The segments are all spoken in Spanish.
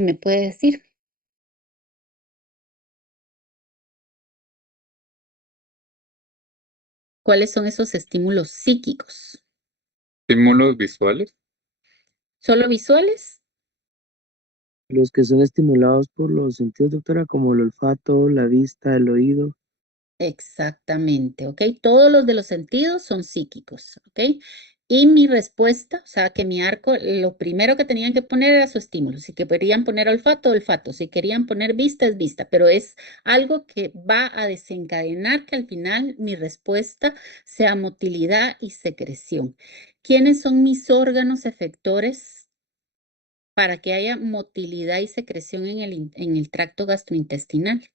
¿Me puede decir cuáles son esos estímulos psíquicos? Estímulos visuales. ¿Solo visuales? Los que son estimulados por los sentidos, doctora, como el olfato, la vista, el oído. Exactamente, ¿ok? Todos los de los sentidos son psíquicos, ¿ok? Y mi respuesta, o sea, que mi arco, lo primero que tenían que poner era su estímulo. Si querían poner olfato, olfato. Si querían poner vista, es vista. Pero es algo que va a desencadenar que al final mi respuesta sea motilidad y secreción. ¿Quiénes son mis órganos efectores para que haya motilidad y secreción en el tracto gastrointestinal?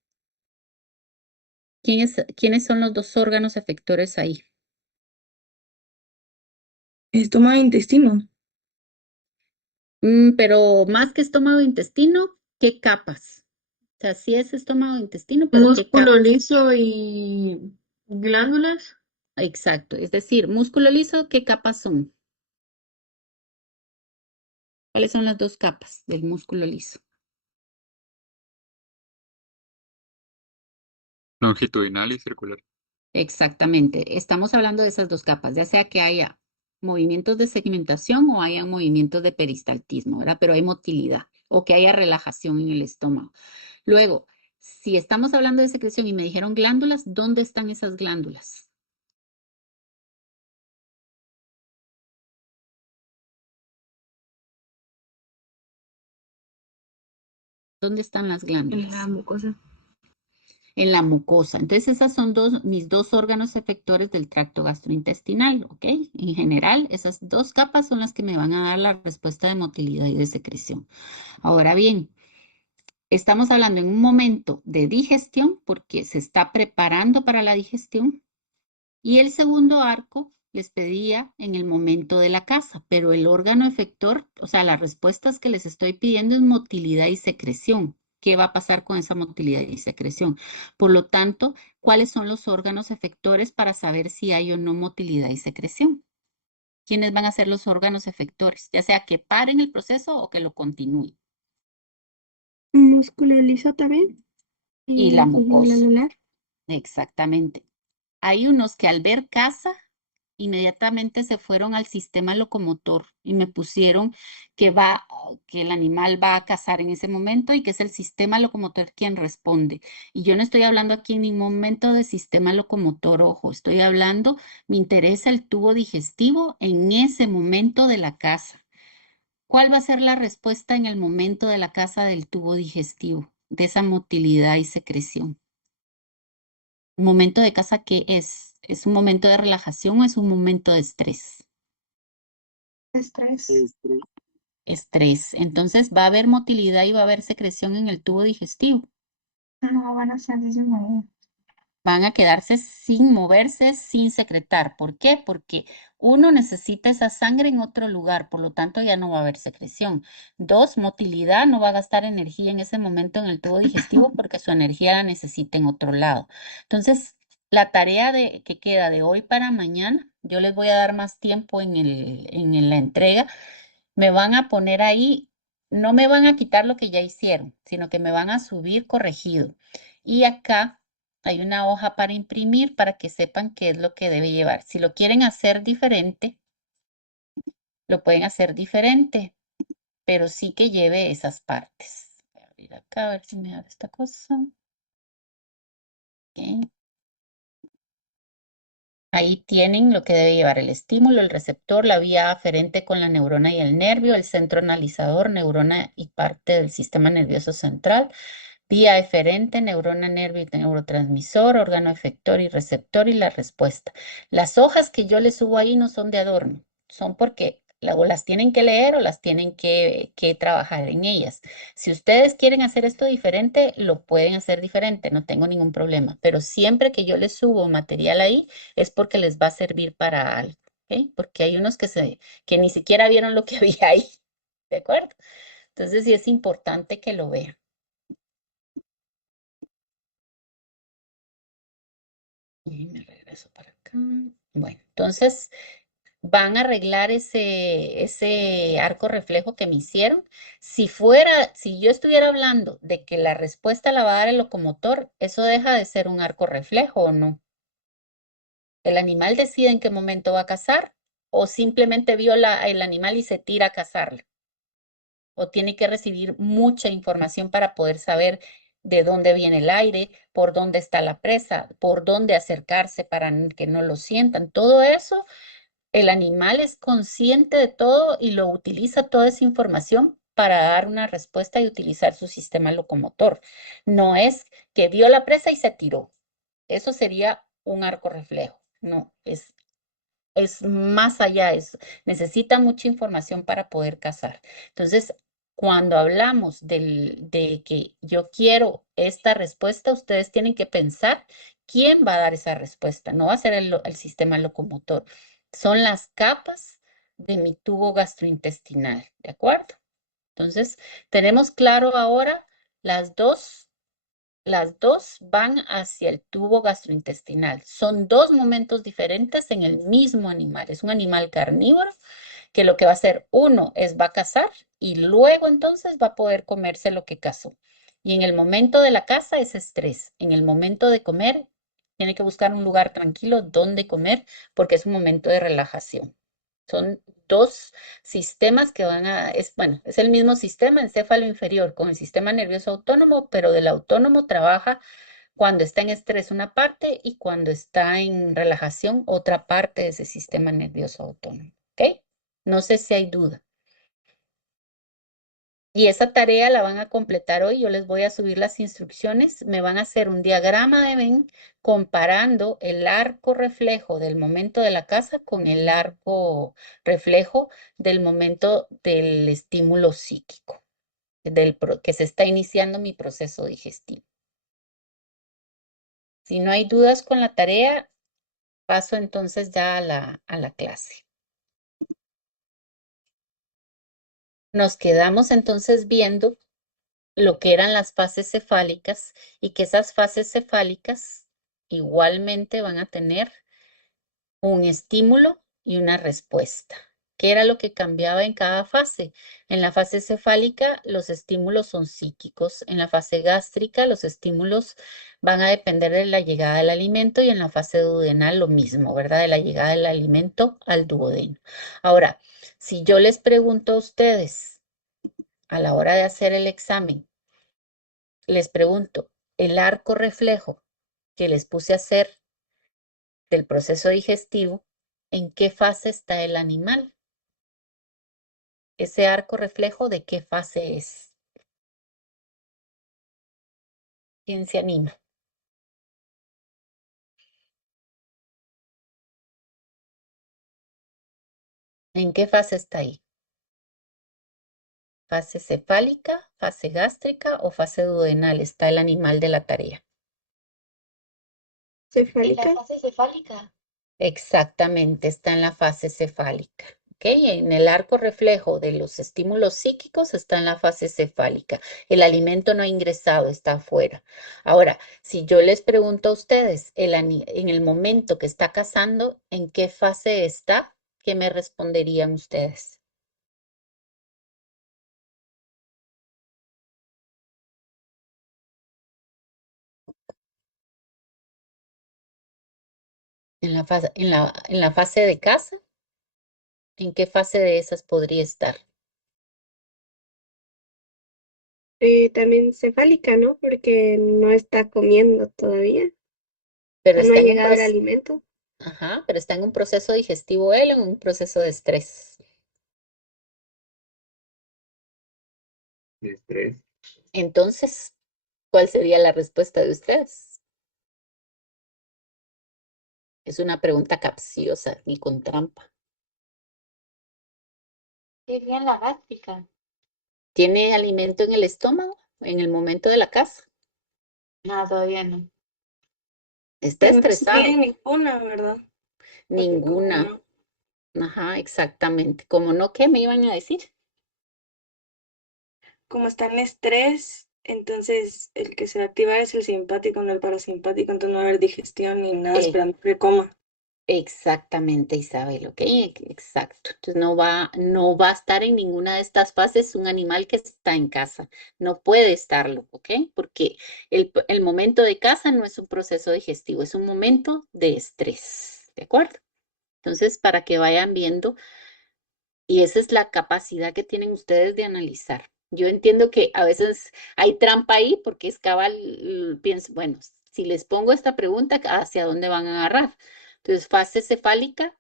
¿Quiénes son los dos órganos efectores ahí? Estómago e intestino. Pero más que estómago e intestino, ¿qué capas? O sea, sí es estómago e intestino, pero ¿qué Músculo capas? liso y glándulas. Exacto. Es decir, músculo liso, ¿qué capas son? ¿Cuáles son las dos capas del músculo liso? Longitudinal y circular. Exactamente. Estamos hablando de esas dos capas, ya sea que haya movimientos de segmentación o haya movimientos de peristaltismo, ¿verdad? Pero hay motilidad o que haya relajación en el estómago. Luego, si estamos hablando de secreción y me dijeron glándulas, ¿dónde están esas glándulas? ¿Dónde están las En glándulas? la mucosa. En la mucosa. Entonces, esas son mis dos órganos efectores del tracto gastrointestinal, ¿ok? En general, esas dos capas son las que me van a dar la respuesta de motilidad y de secreción. Ahora bien, estamos hablando en un momento de digestión porque se está preparando para la digestión. Y el segundo arco les pedía en el momento de la caza, pero el órgano efector, o sea, las respuestas que les estoy pidiendo es motilidad y secreción. ¿Qué va a pasar con esa motilidad y secreción? Por lo tanto, ¿cuáles son los órganos efectores para saber si hay o no motilidad y secreción? ¿Quiénes van a ser los órganos efectores? Ya sea que paren el proceso o que lo continúen. Músculo liso también. Y la Y mucosa. glandular. Exactamente. Hay unos que al ver caza inmediatamente se fueron al sistema locomotor y me pusieron que el animal va a cazar en ese momento y que es el sistema locomotor quien responde. Y yo no estoy hablando aquí en ningún momento de sistema locomotor, ojo, estoy hablando, me interesa el tubo digestivo en ese momento de la caza. ¿Cuál va a ser la respuesta en el momento de la caza del tubo digestivo, de esa motilidad y secreción? ¿Un momento de caza qué es? ¿Es un momento de relajación o es un momento de estrés? Estrés. Estrés. Entonces va a haber motilidad y va a haber secreción en el tubo digestivo. No van a ser disminuidos. Van a quedarse sin moverse, sin secretar. ¿Por qué? Porque uno necesita esa sangre en otro lugar, por lo tanto ya no va a haber secreción. Dos, motilidad, no va a gastar energía en ese momento en el tubo digestivo porque su energía la necesita en otro lado. Entonces, la tarea que queda de hoy para mañana, yo les voy a dar más tiempo en la entrega. Me van a poner ahí, no me van a quitar lo que ya hicieron, sino que me van a subir corregido. Y acá hay una hoja para imprimir para que sepan qué es lo que debe llevar. Si lo quieren hacer diferente, lo pueden hacer diferente, pero sí que lleve esas partes. Voy a abrir acá a ver si me abre esta cosa. Ok. Ahí tienen lo que debe llevar el estímulo, el receptor, la vía aferente con la neurona y el nervio, el centro analizador, neurona y parte del sistema nervioso central, vía eferente, neurona, nervio y neurotransmisor, órgano efector y receptor y la respuesta. Las hojas que yo les subo ahí no son de adorno, son porque o las tienen que leer o las tienen que trabajar en ellas. Si ustedes quieren hacer esto diferente, lo pueden hacer diferente, no tengo ningún problema, pero siempre que yo les subo material ahí es porque les va a servir para algo, ¿ok? Porque hay unos que ni siquiera vieron lo que había ahí, ¿de acuerdo? Entonces sí es importante que lo vean. Y me regreso para acá. Bueno, entonces van a arreglar ese arco reflejo que me hicieron. Si yo estuviera hablando de que la respuesta la va a dar el locomotor, eso deja de ser un arco reflejo, ¿o no? El animal decide en qué momento va a cazar o simplemente vio el animal y se tira a cazarlo. O tiene que recibir mucha información para poder saber de dónde viene el aire, por dónde está la presa, por dónde acercarse para que no lo sientan. Todo eso, el animal es consciente de todo y lo utiliza toda esa información para dar una respuesta y utilizar su sistema locomotor. No es que vio la presa y se tiró. Eso sería un arco reflejo. No, es más allá, necesita mucha información para poder cazar. Entonces, cuando hablamos de que yo quiero esta respuesta, ustedes tienen que pensar quién va a dar esa respuesta. No va a ser el sistema locomotor, son las capas de mi tubo gastrointestinal, ¿de acuerdo? Entonces, tenemos claro ahora las dos van hacia el tubo gastrointestinal. Son dos momentos diferentes en el mismo animal. Es un animal carnívoro que lo que va a hacer uno es va a cazar y luego entonces va a poder comerse lo que cazó. Y en el momento de la caza es estrés. En el momento de comer tiene que buscar un lugar tranquilo donde comer porque es un momento de relajación. Son dos sistemas que bueno, es el mismo sistema encéfalo inferior con el sistema nervioso autónomo, pero del autónomo trabaja cuando está en estrés una parte y cuando está en relajación otra parte de ese sistema nervioso autónomo. ¿Ok? No sé si hay duda. Y esa tarea la van a completar hoy. Yo les voy a subir las instrucciones. Me van a hacer un diagrama de Venn comparando el arco reflejo del momento de la caza con el arco reflejo del momento del estímulo psíquico, que se está iniciando mi proceso digestivo. Si no hay dudas con la tarea, paso entonces ya a la clase. Nos quedamos entonces viendo lo que eran las fases cefálicas y que esas fases cefálicas igualmente van a tener un estímulo y una respuesta. ¿Qué era lo que cambiaba en cada fase? En la fase cefálica, los estímulos son psíquicos. En la fase gástrica, los estímulos van a depender de la llegada del alimento y en la fase duodenal lo mismo, ¿verdad? De la llegada del alimento al duodeno. Ahora, si yo les pregunto a ustedes a la hora de hacer el examen, les pregunto, el arco reflejo que les puse a hacer del proceso digestivo, ¿en qué fase está el animal? Ese arco reflejo, ¿de qué fase es? ¿Quién se anima? ¿En qué fase está ahí? ¿Fase cefálica, fase gástrica o fase duodenal está el animal de la tarea? Cefálica. Fase cefálica. Exactamente, está en la fase cefálica. ¿Ok? En el arco reflejo de los estímulos psíquicos está en la fase cefálica. El alimento no ha ingresado, está afuera. Ahora, si yo les pregunto a ustedes, en el momento que está cazando, ¿en qué fase está? ¿Qué me responderían ustedes? En la fase de caza, ¿en qué fase de esas podría estar? También cefálica, ¿no? Porque no está comiendo todavía. Pero No ha está en un llegado el proceso. alimento. Ajá, pero está en un proceso digestivo él o en un proceso de estrés. De estrés. Entonces, ¿cuál sería la respuesta de ustedes? Es una pregunta capciosa y con trampa. Sería la gástrica. ¿Tiene alimento en el estómago en el momento de la caza? No, todavía no. Está Pero no estresado. tiene ninguna, ¿verdad? Ninguna. Ajá, exactamente. ¿Cómo no? ¿Qué me iban a decir? Como está en estrés, entonces el que se va a activar es el simpático, no el parasimpático, entonces no va a haber digestión ni nada Eh, esperando que coma. Exactamente, Isabel, ¿ok? Exacto. Entonces no va a estar en ninguna de estas fases un animal que está en casa. No puede estarlo, ¿ok? Porque el momento de caza no es un proceso digestivo, es un momento de estrés, ¿de acuerdo? Entonces, para que vayan viendo, y esa es la capacidad que tienen ustedes de analizar. Yo entiendo que a veces hay trampa ahí porque es cabal, pienso, bueno, si les pongo esta pregunta, ¿hacia dónde van a agarrar? Entonces, fase cefálica,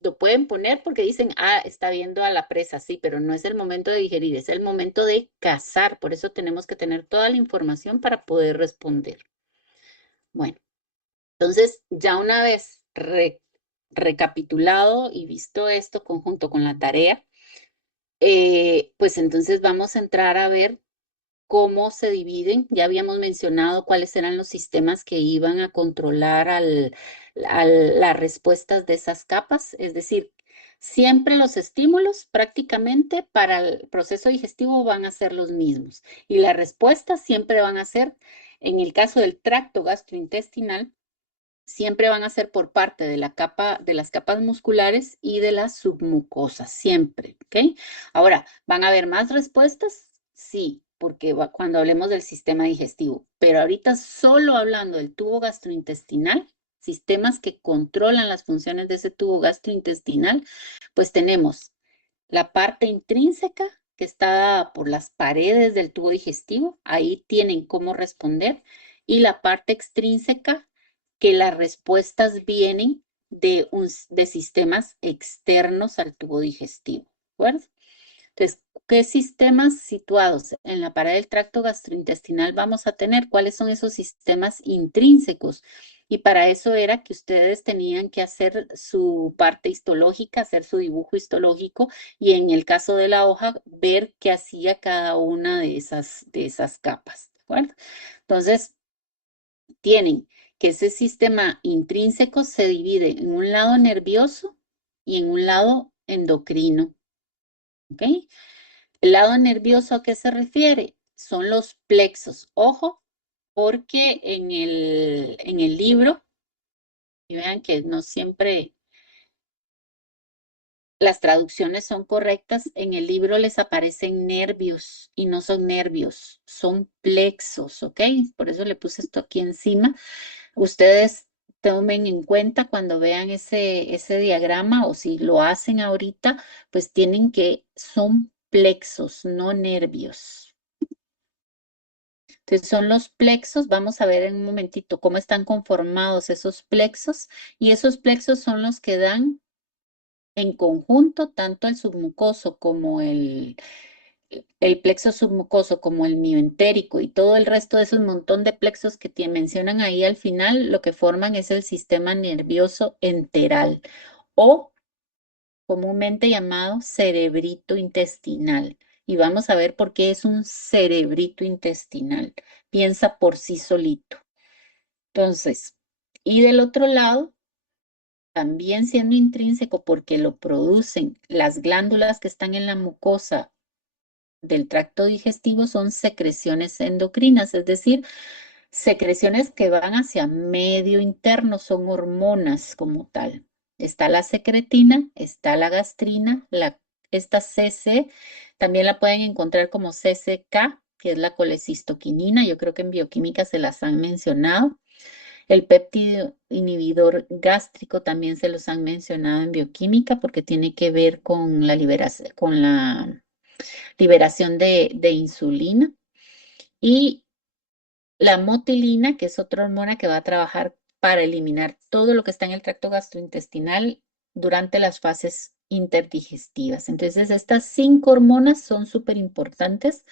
lo pueden poner porque dicen, ah, está viendo a la presa, sí, pero no es el momento de digerir, es el momento de cazar. Por eso tenemos que tener toda la información para poder responder. Bueno, entonces ya una vez recapitulado y visto esto conjunto con la tarea, pues entonces vamos a entrar a ver cómo se dividen. Ya habíamos mencionado cuáles eran los sistemas que iban a controlar las respuestas de esas capas, es decir, siempre los estímulos prácticamente para el proceso digestivo van a ser los mismos y las respuestas siempre van a ser, en el caso del tracto gastrointestinal, siempre van a ser por parte de la capa, de las capas musculares y de las submucosas, siempre, ¿ok? Ahora, ¿van a haber más respuestas? Sí, porque cuando hablemos del sistema digestivo, pero ahorita solo hablando del tubo gastrointestinal, sistemas que controlan las funciones de ese tubo gastrointestinal, pues tenemos la parte intrínseca que está dada por las paredes del tubo digestivo, ahí tienen cómo responder, y la parte extrínseca que las respuestas vienen de sistemas externos al tubo digestivo, ¿de acuerdo? Entonces, ¿qué sistemas situados en la pared del tracto gastrointestinal vamos a tener? ¿Cuáles son esos sistemas intrínsecos? Y para eso era que ustedes tenían que hacer su parte histológica, hacer su dibujo histológico y en el caso de la hoja, ver qué hacía cada una de esas capas, ¿de acuerdo? Entonces, tienen que ese sistema intrínseco se divide en un lado nervioso y en un lado endocrino, ¿ok? El lado nervioso, ¿a qué se refiere? Son los plexos. Ojo, porque en el libro, y vean que no siempre las traducciones son correctas, en el libro les aparecen nervios y no son nervios, son plexos, ¿ok? Por eso le puse esto aquí encima. Ustedes tomen en cuenta cuando vean ese diagrama o si lo hacen ahorita, pues tienen que, son plexos, no nervios. Entonces son los plexos, vamos a ver en un momentito cómo están conformados esos plexos y esos plexos son los que dan en conjunto tanto el submucoso como el plexo submucoso como el mioentérico y todo el resto de esos montón de plexos que mencionan ahí al final, lo que forman es el sistema nervioso enteral o comúnmente llamado cerebrito intestinal. Y vamos a ver por qué es un cerebrito intestinal. Piensa por sí solito. Entonces, y del otro lado, también siendo intrínseco porque lo producen las glándulas que están en la mucosa del tracto digestivo, son secreciones endocrinas, es decir, secreciones que van hacia medio interno, son hormonas como tal. Está la secretina, está la gastrina, esta CC, también la pueden encontrar como CCK, que es la colecistoquinina, yo creo que en bioquímica se las han mencionado. El péptido inhibidor gástrico también se los han mencionado en bioquímica porque tiene que ver con la liberación de insulina. Y la motilina, que es otra hormona que va a trabajar para eliminar todo lo que está en el tracto gastrointestinal durante las fases interdigestivas. Entonces, estas 5 hormonas son súper importantes.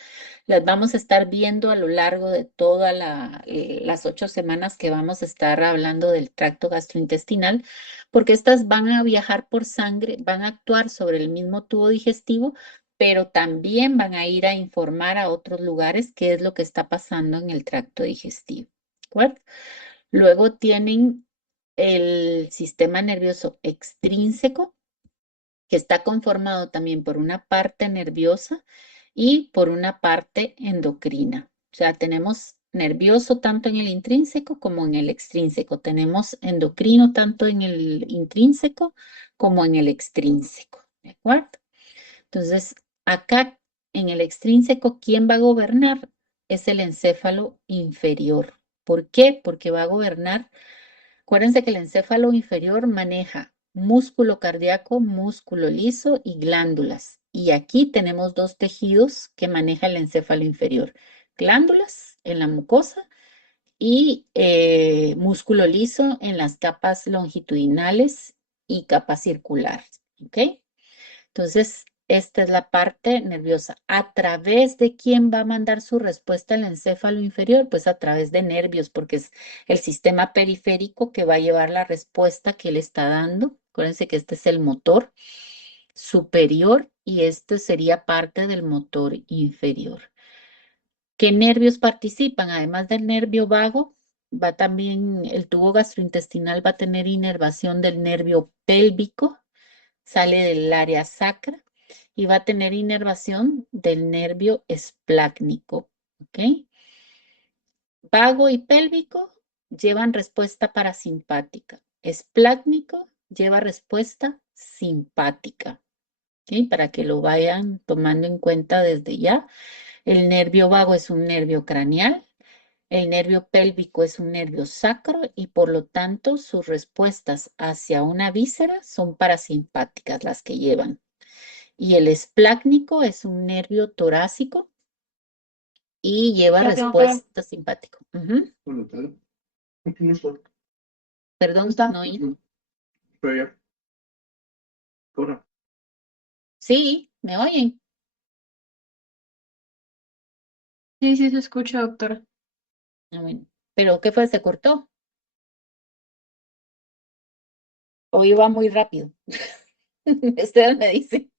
Las vamos a estar viendo a lo largo de todas las 8 semanas que vamos a estar hablando del tracto gastrointestinal, porque estas van a viajar por sangre, van a actuar sobre el mismo tubo digestivo, pero también van a ir a informar a otros lugares qué es lo que está pasando en el tracto digestivo. ¿De acuerdo? Luego tienen el sistema nervioso extrínseco, que está conformado también por una parte nerviosa y por una parte endocrina. O sea, tenemos nervioso tanto en el intrínseco como en el extrínseco. Tenemos endocrino tanto en el intrínseco como en el extrínseco. ¿De acuerdo? Entonces, acá en el extrínseco, ¿quién va a gobernar? Es el encéfalo inferior. ¿Por qué? Porque va a gobernar. Acuérdense que el encéfalo inferior maneja músculo cardíaco, músculo liso y glándulas. Y aquí tenemos dos tejidos que maneja el encéfalo inferior. Glándulas en la mucosa y músculo liso en las capas longitudinales y capas circulares. ¿Ok? Entonces, esta es la parte nerviosa. ¿A través de quién va a mandar su respuesta el encéfalo inferior? Pues a través de nervios, porque es el sistema periférico que va a llevar la respuesta que le está dando. Acuérdense que este es el motor superior y este sería parte del motor inferior. ¿Qué nervios participan? Además del nervio vago, va también el tubo gastrointestinal va a tener inervación del nervio pélvico, sale del área sacra y va a tener inervación del nervio esplácnico. ¿Ok? Vago y pélvico llevan respuesta parasimpática. Esplácnico lleva respuesta simpática. ¿Ok? Para que lo vayan tomando en cuenta desde ya. El nervio vago es un nervio craneal. El nervio pélvico es un nervio sacro y por lo tanto sus respuestas hacia una víscera son parasimpáticas las que llevan. Y el esplácnico es un nervio torácico y lleva Ya tengo que... respuesta simpático. Ujú. Bueno, tal. Aquí no estoy. Perdón, está. no oí. Pero ya. Ahora. Sí, ¿me oyen? Sí, sí se escucha, doctora. Ah, bueno. ¿Pero qué fue? ¿Se cortó? ¿O iba muy rápido? Ustedes me dicen.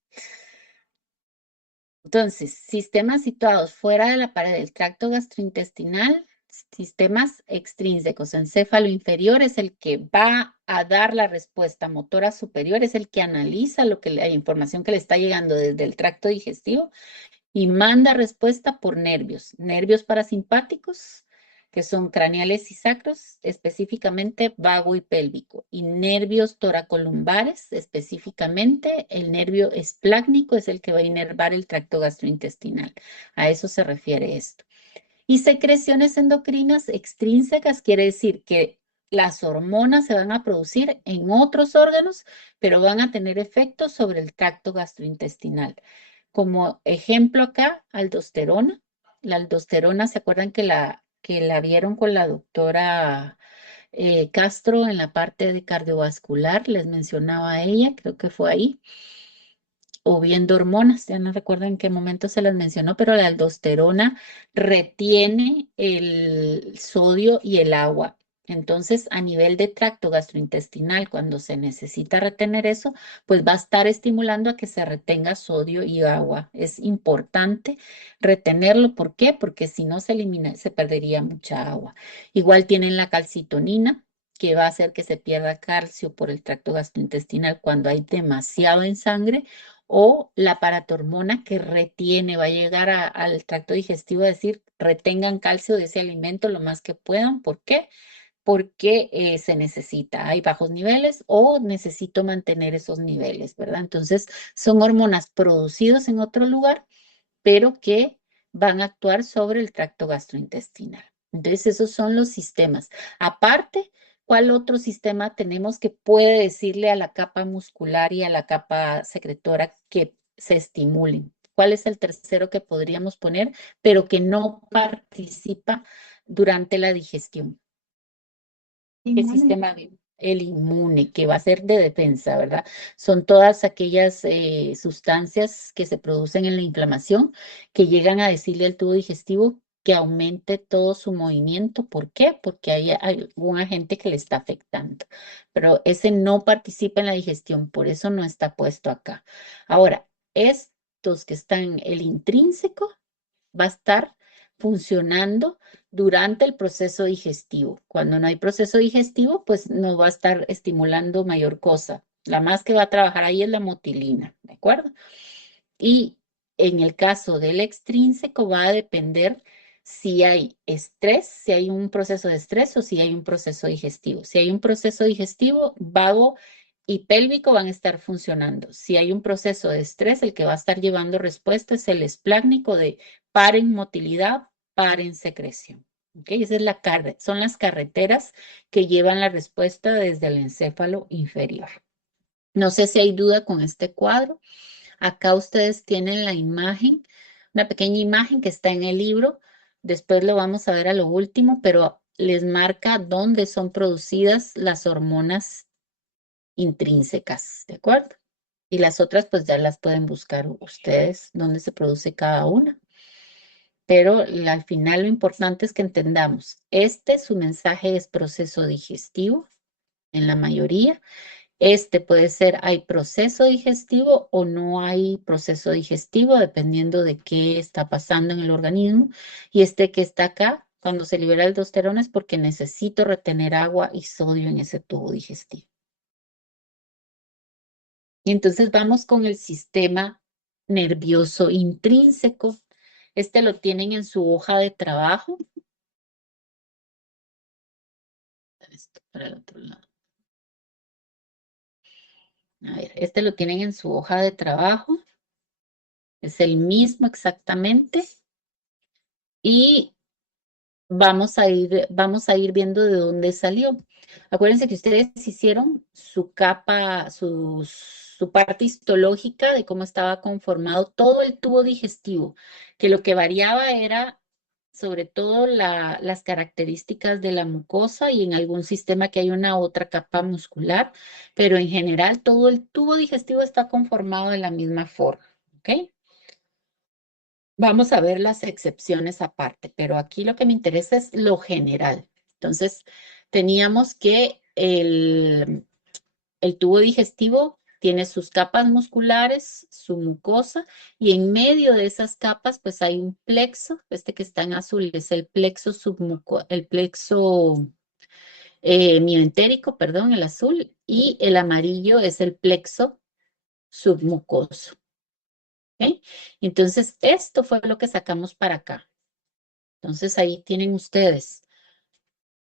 Entonces, sistemas situados fuera de la pared del tracto gastrointestinal, sistemas extrínsecos. Encéfalo inferior es el que va a dar la respuesta motora superior, es el que analiza la información que le está llegando desde el tracto digestivo y manda respuesta por nervios. Nervios parasimpáticos, que son craneales y sacros, específicamente vago y pélvico. Y nervios toracolumbares, específicamente el nervio esplácnico es el que va a inervar el tracto gastrointestinal. A eso se refiere esto. Y secreciones endocrinas extrínsecas quiere decir que las hormonas se van a producir en otros órganos, pero van a tener efectos sobre el tracto gastrointestinal. Como ejemplo acá, aldosterona. La aldosterona, ¿se acuerdan que la vieron con la doctora Castro en la parte de cardiovascular? Les mencionaba a ella, creo que fue ahí o viendo hormonas, ya no recuerdo en qué momento se las mencionó, pero la aldosterona retiene el sodio y el agua. Entonces, a nivel de tracto gastrointestinal, cuando se necesita retener eso, pues va a estar estimulando a que se retenga sodio y agua. Es importante retenerlo. ¿Por qué? Porque si no se elimina, se perdería mucha agua. Igual tienen la calcitonina, que va a hacer que se pierda calcio por el tracto gastrointestinal cuando hay demasiado en sangre o la paratormona que retiene, va a llegar al tracto digestivo a decir, retengan calcio de ese alimento lo más que puedan. ¿Por qué? Porque se necesita, hay bajos niveles o necesito mantener esos niveles, ¿verdad? Entonces, son hormonas producidas en otro lugar, pero que van a actuar sobre el tracto gastrointestinal. Entonces, esos son los sistemas. Aparte, ¿cuál otro sistema tenemos que puede decirle a la capa muscular y a la capa secretora que se estimulen? ¿Cuál es el tercero que podríamos poner, pero que no participa durante la digestión? ¿Qué Inmune. sistema? El inmune, que va a ser de defensa, ¿verdad? Son todas aquellas sustancias que se producen en la inflamación que llegan a decirle al tubo digestivo que aumente todo su movimiento. ¿Por qué? Porque hay algún agente que le está afectando. Pero ese no participa en la digestión, por eso no está puesto acá. Ahora, estos que están en el intrínseco va a estar funcionando durante el proceso digestivo. Cuando no hay proceso digestivo, pues no va a estar estimulando mayor cosa. La más que va a trabajar ahí es la motilina, ¿de acuerdo? Y en el caso del extrínseco va a depender si hay estrés, si hay un proceso de estrés o si hay un proceso digestivo. Si hay un proceso digestivo, vago y pélvico van a estar funcionando. Si hay un proceso de estrés, el que va a estar llevando respuesta es el esplácnico de paren motilidad, paren secreción. ¿Ok? Esa es son las carreteras que llevan la respuesta desde el encéfalo inferior. No sé si hay duda con este cuadro. Acá ustedes tienen la imagen, una pequeña imagen que está en el libro. Después lo vamos a ver a lo último, pero les marca dónde son producidas las hormonas intrínsecas, ¿de acuerdo? Y las otras pues ya las pueden buscar ustedes dónde se produce cada una. Pero al final lo importante es que entendamos, su mensaje es proceso digestivo en la mayoría. Puede ser, hay proceso digestivo o no hay proceso digestivo, dependiendo de qué está pasando en el organismo. Y que está acá, cuando se libera aldosterona, es porque necesito retener agua y sodio en ese tubo digestivo. Y entonces vamos con el sistema nervioso intrínseco. Lo tienen en su hoja de trabajo. Esto para el otro lado. A ver, lo tienen en su hoja de trabajo. Es el mismo exactamente. Y vamos a ir viendo de dónde salió. Acuérdense que ustedes hicieron su capa, su parte histológica de cómo estaba conformado todo el tubo digestivo, que lo que variaba era sobre todo las características de la mucosa y en algún sistema que hay una otra capa muscular, pero en general todo el tubo digestivo está conformado de la misma forma, ¿ok? Vamos a ver las excepciones aparte, pero aquí lo que me interesa es lo general. Entonces, teníamos que el tubo digestivo tiene sus capas musculares, su mucosa, y en medio de esas capas, pues hay un plexo, que está en azul es el plexo el plexo mioentérico, perdón, el azul, y el amarillo es el plexo submucoso. ¿Ok? Entonces, esto fue lo que sacamos para acá. Entonces, ahí tienen ustedes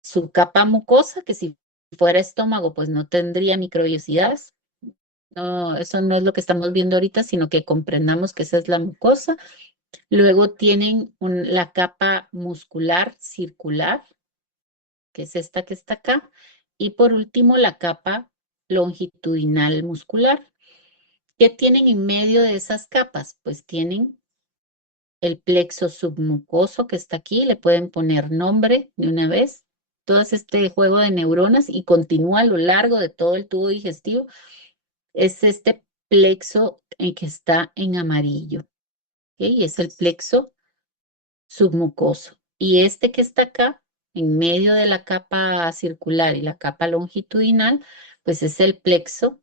su capa mucosa, que si fuera estómago, pues no tendría microbiosidades. No, eso no es lo que estamos viendo ahorita, sino que comprendamos que esa es la mucosa. Luego tienen la capa muscular circular, que es esta que está acá. Y por último, la capa longitudinal muscular. ¿Qué tienen en medio de esas capas? Pues tienen el plexo submucoso que está aquí, le pueden poner nombre de una vez. Todo este juego de neuronas y continúa a lo largo de todo el tubo digestivo. Es este plexo que está en amarillo. ¿Okay? Es el plexo submucoso. Y que está acá, en medio de la capa circular y la capa longitudinal, pues es el plexo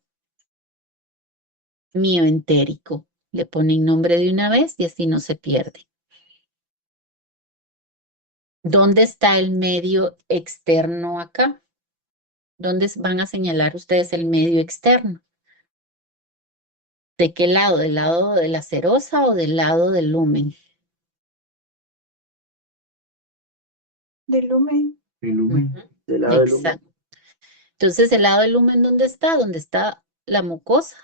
mioentérico. Le ponen nombre de una vez y así no se pierde. ¿Dónde está el medio externo acá? ¿Dónde van a señalar ustedes el medio externo? ¿De qué lado? ¿Del lado de la serosa o del lado del lumen? Del lumen. El lumen. Ujú. Del lado del humo. Exacto. Entonces, ¿el lado del lumen dónde está? Donde está la mucosa,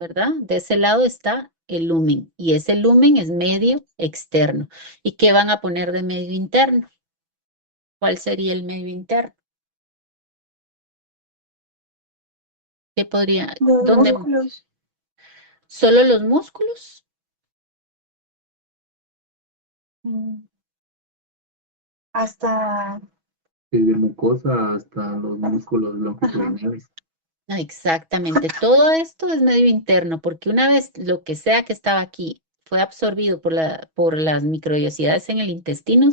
¿verdad? De ese lado está el lumen y ese lumen es medio externo. ¿Y qué van a poner de medio interno? ¿Cuál sería el medio interno? ¿Qué podría? Los ¿Dónde? músculos. ¿Solo los músculos? mm, Hasta Desde mucosa hasta los músculos longitudinales. Exactamente, todo esto es medio interno, porque una vez lo que sea que estaba aquí fue absorbido por las microbiosidades en el intestino,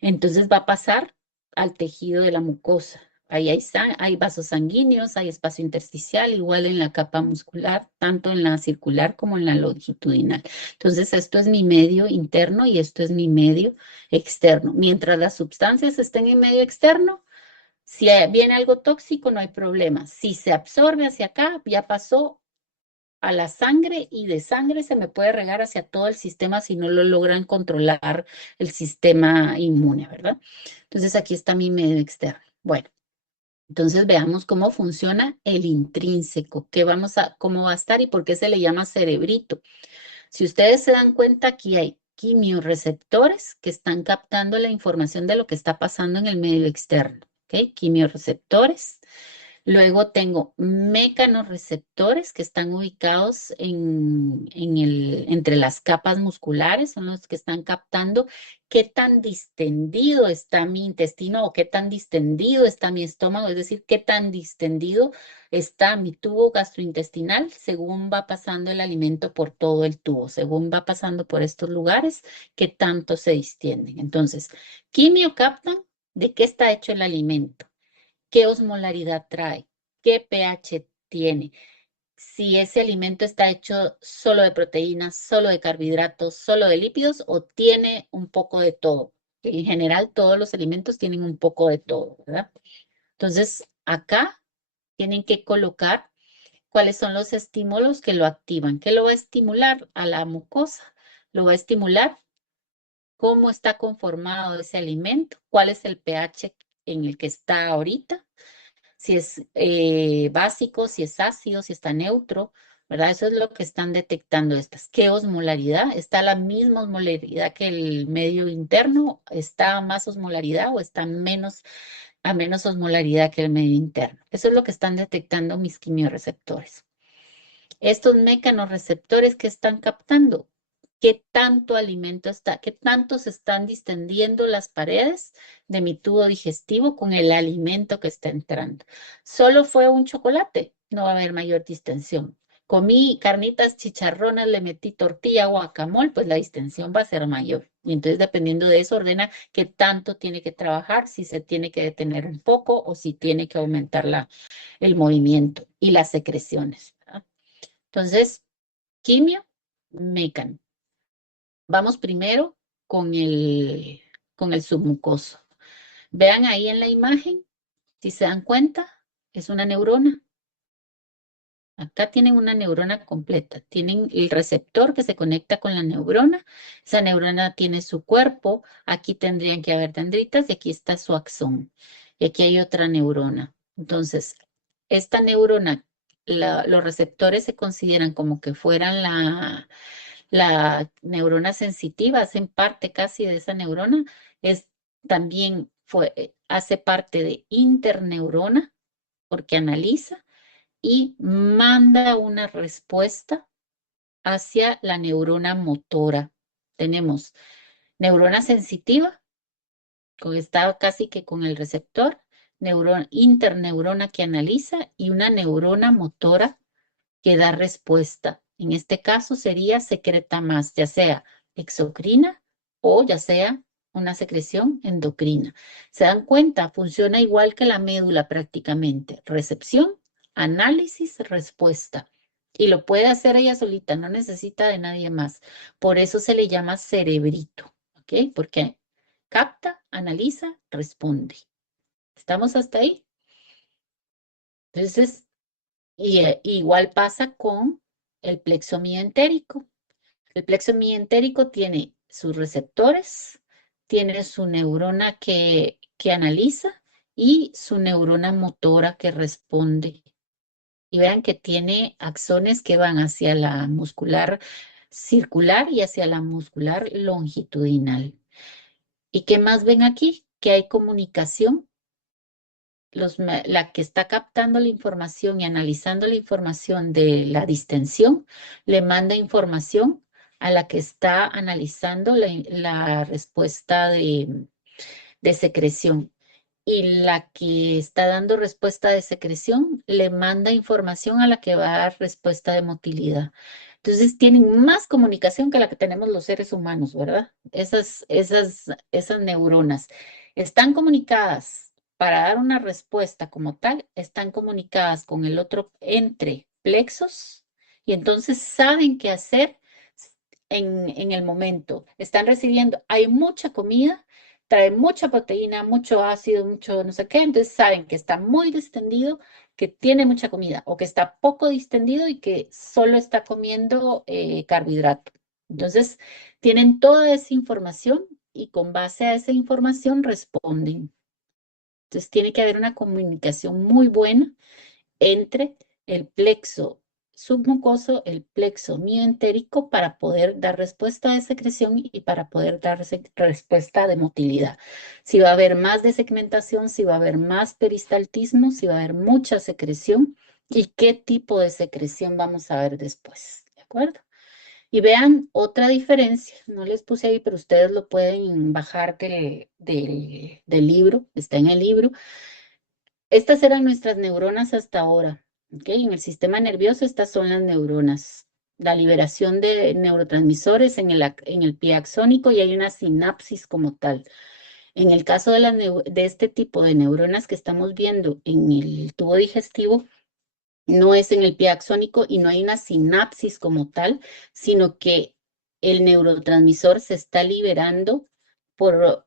entonces va a pasar al tejido de la mucosa. Ahí hay vasos sanguíneos, hay espacio intersticial, igual en la capa muscular, tanto en la circular como en la longitudinal. Entonces, esto es mi medio interno y esto es mi medio externo. Mientras las sustancias estén en medio externo, si viene algo tóxico, no hay problema. Si se absorbe hacia acá, ya pasó a la sangre y de sangre se me puede regar hacia todo el sistema si no lo logran controlar el sistema inmune, ¿verdad? Entonces aquí está mi medio externo. Bueno, entonces veamos cómo funciona el intrínseco, cómo va a estar y por qué se le llama cerebrito. Si ustedes se dan cuenta, aquí hay quimiorreceptores que están captando la información de lo que está pasando en el medio externo. ¿Ok? Quimiorreceptores. Luego tengo mecanorreceptores que están ubicados entre las capas musculares, son los que están captando qué tan distendido está mi intestino o qué tan distendido está mi estómago, es decir, qué tan distendido está mi tubo gastrointestinal según va pasando el alimento por todo el tubo, según va pasando por estos lugares, qué tanto se distienden. Entonces, quimio captan de qué está hecho el alimento. ¿Qué osmolaridad trae? ¿Qué pH tiene? Si ese alimento está hecho solo de proteínas, solo de carbohidratos, solo de lípidos o tiene un poco de todo. En general, todos los alimentos tienen un poco de todo, ¿verdad? Entonces, acá tienen que colocar cuáles son los estímulos que lo activan. ¿Qué lo va a estimular a la mucosa? Lo va a estimular cómo está conformado ese alimento, cuál es el pH en el que está ahorita, si es básico, si es ácido, si está neutro, ¿verdad? Eso es lo que están detectando estas. ¿Qué osmolaridad? ¿Está la misma osmolaridad que el medio interno? ¿Está a más osmolaridad o está a menos osmolaridad que el medio interno? Eso es lo que están detectando mis quimiorreceptores. Estos mecanorreceptores que están captando, qué tanto alimento está, qué tanto se están distendiendo las paredes de mi tubo digestivo con el alimento que está entrando. Solo fue un chocolate, no va a haber mayor distensión. Comí carnitas, chicharrones, le metí tortilla, guacamole, pues la distensión va a ser mayor. Y entonces, dependiendo de eso, ordena qué tanto tiene que trabajar, si se tiene que detener un poco o si tiene que aumentar el movimiento y las secreciones, ¿verdad? Entonces, quimio, mecano. Vamos primero con el submucoso. Vean ahí en la imagen, si se dan cuenta, es una neurona. Acá tienen una neurona completa. Tienen el receptor que se conecta con la neurona. Esa neurona tiene su cuerpo. Aquí tendrían que haber dendritas y aquí está su axón. Y aquí hay otra neurona. Entonces, esta neurona, los receptores se consideran como que fueran la neurona sensitiva, hacen parte casi de esa neurona. También hace parte de interneurona porque analiza y manda una respuesta hacia la neurona motora. Tenemos neurona sensitiva, está casi que con el receptor, interneurona que analiza y una neurona motora que da respuesta. En este caso sería secreta más, ya sea exocrina o ya sea una secreción endocrina. ¿Se dan cuenta? Funciona igual que la médula prácticamente. Recepción, análisis, respuesta. Y lo puede hacer ella solita, no necesita de nadie más. Por eso se le llama cerebrito, ¿ok? Porque capta, analiza, responde. ¿Estamos hasta ahí? Entonces, igual pasa con el plexo mientérico. El plexo mientérico tiene sus receptores, tiene su neurona que analiza y su neurona motora que responde. Y vean que tiene axones que van hacia la muscular circular y hacia la muscular longitudinal. ¿Y qué más ven aquí? Que hay comunicación. La que está captando la información y analizando la información de la distensión, le manda información a la que está analizando la respuesta de secreción. Y la que está dando respuesta de secreción le manda información a la que va a dar respuesta de motilidad. Entonces tienen más comunicación que la que tenemos los seres humanos, ¿verdad? Esas neuronas están comunicadas para dar una respuesta como tal, están comunicadas con el otro entre plexos y entonces saben qué hacer en el momento. Están recibiendo, hay mucha comida, trae mucha proteína, mucho ácido, mucho no sé qué, entonces saben que está muy distendido, que tiene mucha comida, o que está poco distendido y que solo está comiendo carbohidrato. Entonces, tienen toda esa información y con base a esa información responden. Entonces, tiene que haber una comunicación muy buena entre el plexo submucoso, el plexo mioentérico para poder dar respuesta de secreción y para poder dar respuesta de motilidad. Si va a haber más desegmentación, si va a haber más peristaltismo, si va a haber mucha secreción y qué tipo de secreción vamos a ver después. ¿De acuerdo? Y vean otra diferencia, no les puse ahí, pero ustedes lo pueden bajar del libro, está en el libro. Estas eran nuestras neuronas hasta ahora, ¿ok? En el sistema nervioso estas son las neuronas. La liberación de neurotransmisores en el pie axónico y hay una sinapsis como tal. En el caso de este tipo de neuronas que estamos viendo en el tubo digestivo, no es en el pie axónico y no hay una sinapsis como tal, sino que el neurotransmisor se está liberando por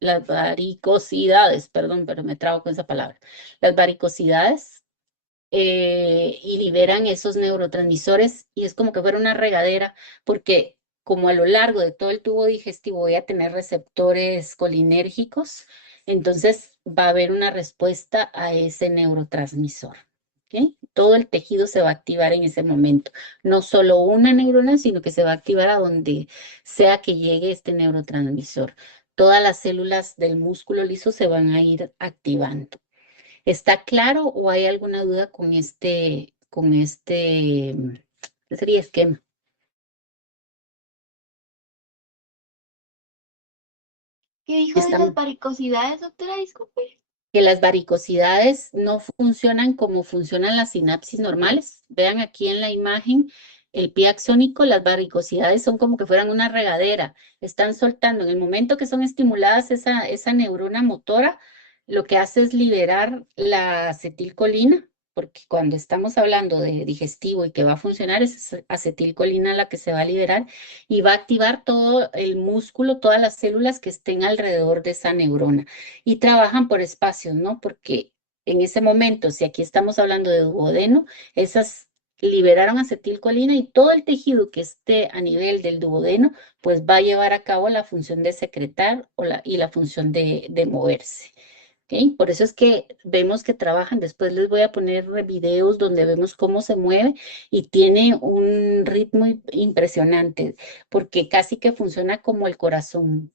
las varicosidades, perdón, pero me trago con esa palabra, las varicosidades y liberan esos neurotransmisores y es como que fuera una regadera, porque como a lo largo de todo el tubo digestivo voy a tener receptores colinérgicos, entonces va a haber una respuesta a ese neurotransmisor. ¿Ok? Todo el tejido se va a activar en ese momento, no solo una neurona, sino que se va a activar a donde sea que llegue este neurotransmisor. Todas las células del músculo liso se van a ir activando. ¿Está claro o hay alguna duda ¿qué sería esquema? ¿Qué dijo de las Están, varicosidades, doctora? Disculpe. que las varicosidades no funcionan como funcionan las sinapsis normales. Vean aquí en la imagen el pie axónico, las varicosidades son como que fueran una regadera. Están soltando. En el momento que son estimuladas esa neurona motora, lo que hace es liberar la acetilcolina, porque cuando estamos hablando de digestivo y que va a funcionar, es acetilcolina la que se va a liberar y va a activar todo el músculo, todas las células que estén alrededor de esa neurona y trabajan por espacios, ¿no? Porque en ese momento, si aquí estamos hablando de duodeno, esas liberaron acetilcolina y todo el tejido que esté a nivel del duodeno, pues va a llevar a cabo la función de secretar y la función de moverse. ¿Ok? Por eso es que vemos que trabajan. Después les voy a poner videos donde vemos cómo se mueve y tiene un ritmo impresionante, porque casi que funciona como el corazón.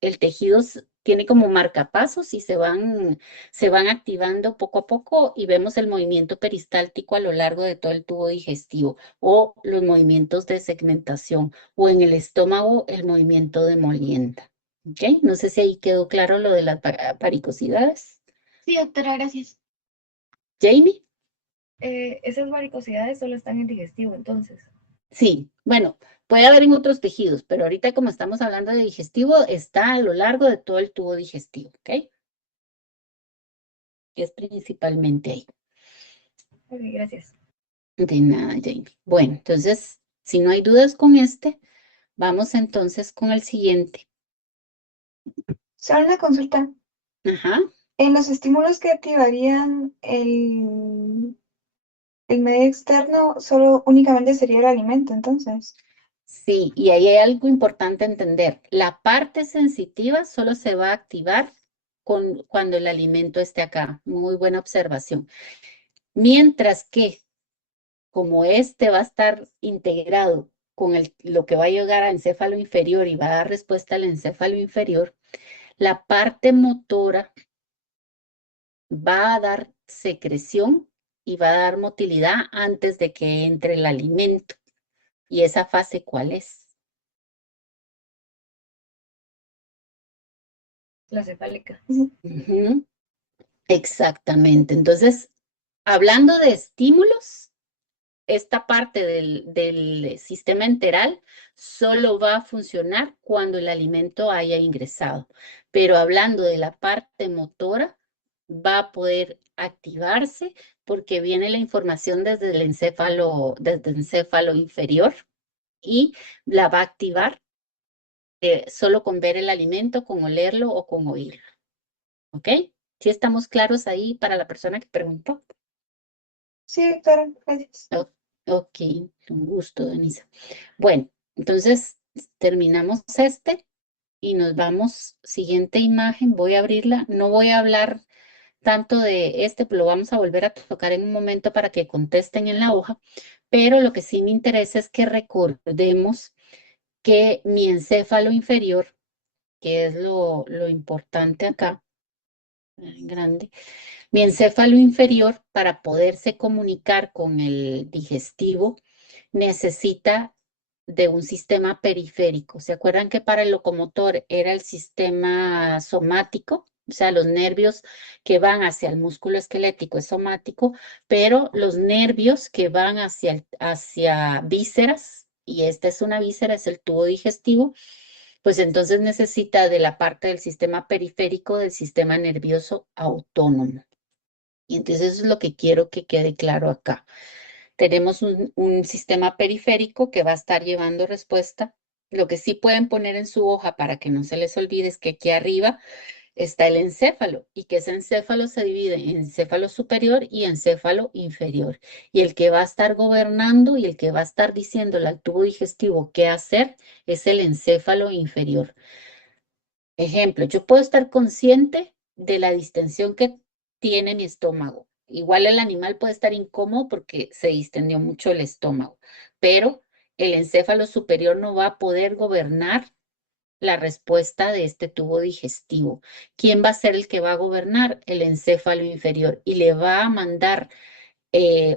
El tejido tiene como marcapasos y se van activando poco a poco y vemos el movimiento peristáltico a lo largo de todo el tubo digestivo o los movimientos de segmentación o en el estómago el movimiento de molienda. ¿Ok? No sé si ahí quedó claro lo de las varicosidades. Sí, doctora, gracias. Jamie, Esas varicosidades solo están en digestivo, entonces. sí, bueno, puede haber en otros tejidos, pero ahorita como estamos hablando de digestivo, está a lo largo de todo el tubo digestivo, ¿ok? Que es principalmente ahí. Ok, gracias. De nada, Jamie. Bueno, entonces, si no hay dudas con este, vamos entonces con el siguiente. Solo una consulta. Ajá, En los estímulos que activarían el medio externo, solo únicamente sería el alimento, entonces. sí, y ahí hay algo importante a entender. La parte sensitiva solo se va a activar cuando el alimento esté acá. Muy buena observación. Mientras que, como este va a estar integrado con lo que va a llegar a encéfalo inferior y va a dar respuesta al encéfalo inferior, la parte motora va a dar secreción y va a dar motilidad antes de que entre el alimento. ¿Y esa fase cuál es? La cefálica. Ujú, exactamente. Entonces, hablando de estímulos, esta parte del sistema enteral solo va a funcionar cuando el alimento haya ingresado. Pero hablando de la parte motora, va a poder activarse porque viene la información desde el encéfalo inferior y la va a activar solo con ver el alimento, con olerlo o con oírlo. ¿Ok? ¿Sí estamos claros ahí para la persona que preguntó? Sí, doctora, gracias. Ok, un gusto, Denisa. Bueno, entonces terminamos y nos vamos. Siguiente imagen, voy a abrirla. No voy a hablar tanto de pero lo vamos a volver a tocar en un momento para que contesten en la hoja, pero lo que sí me interesa es que recordemos que mi encéfalo inferior, que es lo importante acá, en grande, mi encéfalo inferior para poderse comunicar con el digestivo necesita de un sistema periférico. ¿Se acuerdan que para el locomotor era el sistema somático? O sea, los nervios que van hacia el músculo esquelético es somático, pero los nervios que van hacia vísceras, y esta es una víscera, es el tubo digestivo, pues entonces necesita de la parte del sistema periférico del sistema nervioso autónomo. Y entonces eso es lo que quiero que quede claro acá. Tenemos un sistema periférico que va a estar llevando respuesta. Lo que sí pueden poner en su hoja para que no se les olvide es que aquí arriba está el encéfalo y que ese encéfalo se divide en encéfalo superior y encéfalo inferior. Y el que va a estar gobernando y el que va a estar diciéndole al tubo digestivo qué hacer es el encéfalo inferior. Ejemplo, yo puedo estar consciente de la distensión que tiene mi estómago. Igual el animal puede estar incómodo porque se distendió mucho el estómago, pero el encéfalo superior no va a poder gobernar la respuesta de este tubo digestivo. ¿Quién va a ser el que va a gobernar? El encéfalo inferior y le va a mandar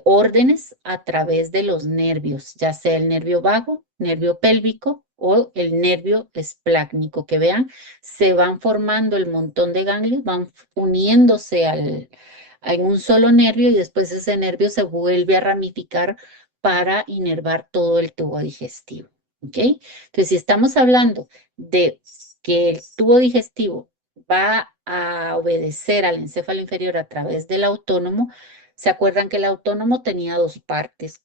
órdenes a través de los nervios, ya sea el nervio vago, nervio pélvico o el nervio esplácnico, que vean, se van formando el montón de ganglios, van uniéndose en un solo nervio y después ese nervio se vuelve a ramificar para inervar todo el tubo digestivo. ¿Ok? Entonces, si estamos hablando de que el tubo digestivo va a obedecer al encéfalo inferior a través del autónomo, ¿se acuerdan que el autónomo tenía dos partes?